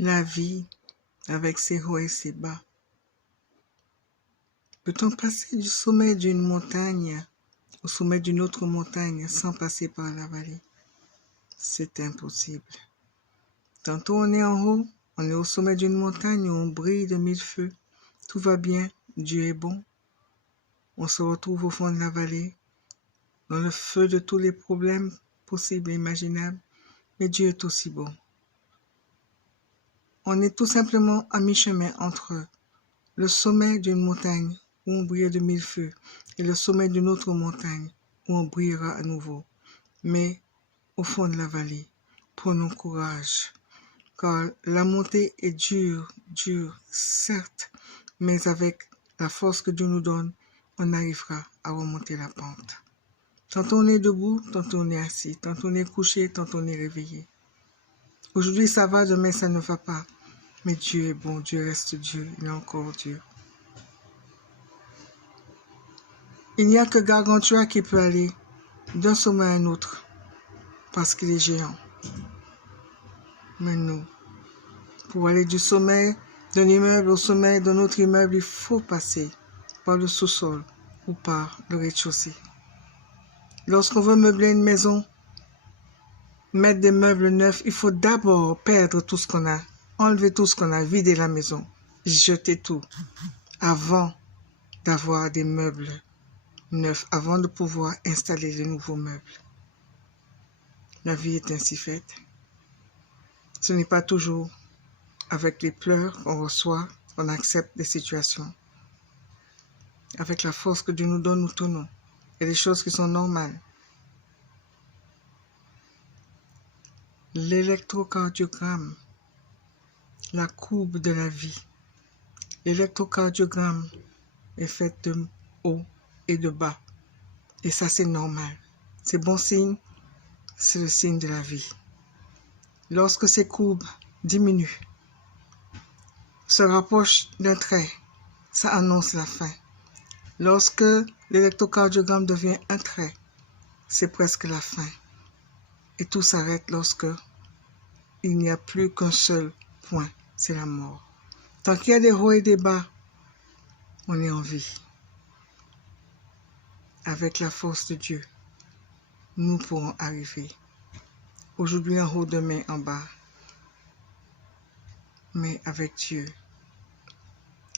La vie, avec ses hauts et ses bas. Peut-on passer du sommet d'une montagne au sommet d'une autre montagne sans passer par la vallée? C'est impossible. Tantôt on est en haut, on est au sommet d'une montagne où on brille de mille feux. Tout va bien, Dieu est bon. On se retrouve au fond de la vallée, dans le feu de tous les problèmes possibles et imaginables, mais Dieu est aussi bon. On est tout simplement à mi-chemin entre le sommet d'une montagne où on brille de mille feux et le sommet d'une autre montagne où on brillera à nouveau. Mais au fond de la vallée, prenons courage, car la montée est dure, certes, mais avec la force que Dieu nous donne, on arrivera à remonter la pente. Tantôt on est debout, tantôt on est assis, tantôt on est couché, tantôt on est réveillé. Aujourd'hui ça va, demain ça ne va pas. Mais Dieu est bon, Dieu reste Dieu, il est encore Dieu. Il n'y a que Gargantua qui peut aller d'un sommet à un autre, parce qu'il est géant. Mais nous, pour aller du sommet d'un immeuble au sommet d'un autre immeuble, il faut passer par le sous-sol ou par le rez-de-chaussée. Lorsqu'on veut meubler une maison, mettre des meubles neufs, il faut d'abord perdre tout ce qu'on a, enlever tout ce qu'on a, vider la maison, jeter tout, avant d'avoir des meubles neufs, avant de pouvoir installer de nouveaux meubles. La vie est ainsi faite. Ce n'est pas toujours avec les pleurs qu'on reçoit, qu'on accepte des situations. Avec la force que Dieu nous donne, nous tenons. Il y a des choses qui sont normales. L'électrocardiogramme, la courbe de la vie. L'électrocardiogramme est fait de haut et de bas. Et ça, c'est normal. C'est bon signe, c'est le signe de la vie. Lorsque ces courbes diminuent, se rapprochent d'un trait, ça annonce la fin. Lorsque l'électrocardiogramme devient un trait, c'est presque la fin. Et tout s'arrête lorsque il n'y a plus qu'un seul point, c'est la mort. Tant qu'il y a des hauts et des bas, on est en vie. Avec la force de Dieu, nous pourrons arriver. Aujourd'hui en haut, demain en bas. Mais avec Dieu,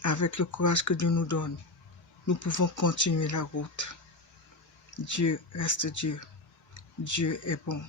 avec le courage que Dieu nous donne, nous pouvons continuer la route. Dieu reste Dieu. Dieu est bon.